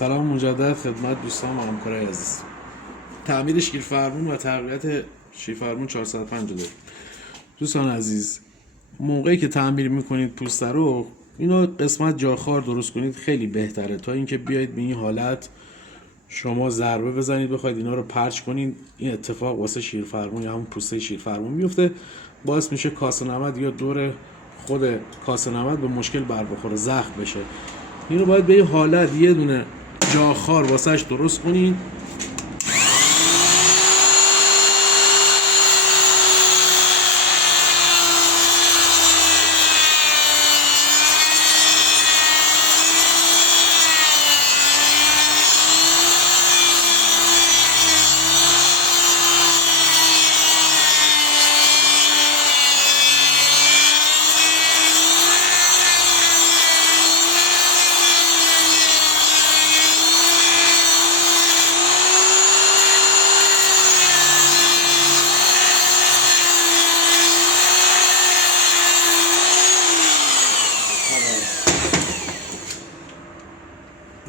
سلام مجدد خدمت دوستان و همکارای عزیز. تعمیر شیرفرمون و تقویت شیرفرمون 450 داریم. دوستان عزیز، موقعی که تعمیر میکنید پوسته رو، اینو قسمت جاخوار درست کنید خیلی بهتره تا اینکه بیاید به این حالت شما ضربه بزنید بخواید اینا رو پرچ کنید. این اتفاق واسه شیرفرمون یا همون پوسته شیرفرمون میفته، باعث میشه کاسه نمد یا دور خود کاسه نمد به مشکل بر بخوره، زخم بشه. اینو باید به این حالت یه دونه جاخوار واسش درست کنید.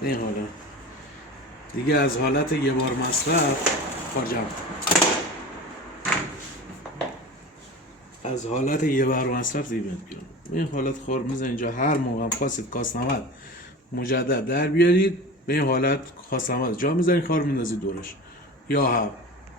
این حالا دیگه از حالت یه بار مصرف خارجم، از حالت یه بار مصرف دیگه بیاد بیرون. این حالت خور میزن اینجا. هر موقع هم خواستید کاسنمد مجدد در بیارید، به این حالت کاسنمد جا میزنید، خار میندازید دورش، یا هم